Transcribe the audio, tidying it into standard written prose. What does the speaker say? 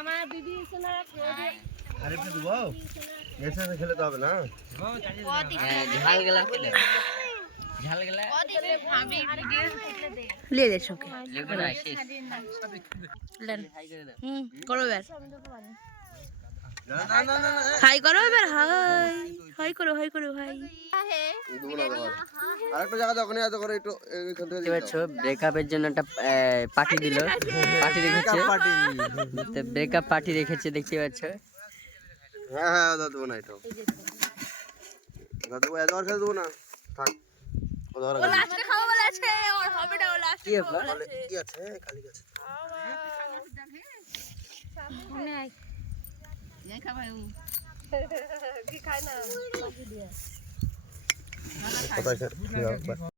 আমার দিদি শোনা আরেকটু দেবো এর সাথে খেলে তো হবে না ঝাল গেলা খেলে ঝাল গেলা ले ले छोके লেবু না শেষ करो यार না না না না हाय करो यार हाय हाय करो हाय আরেকটা জায়গা দোকানে এত করে একটু এখান থেকে দেখতে পাচ্ছ ব্রেকআপের জন্য একটা পার্টি দিল পার্টি রেখেছে তো ব্রেকআপ পার্টি রেখেছে দেখতে পাচ্ছ হ্যাঁ হ্যাঁ দাদু না এটা দাদু এত আর খেতে দেবো না থাক ও ধরো लास्ट खाओ वाला আছে और হবে না লাস্ট কি ব্যাপার কি আছে খালি আছে নাই এই খাবে কি খায় না কথা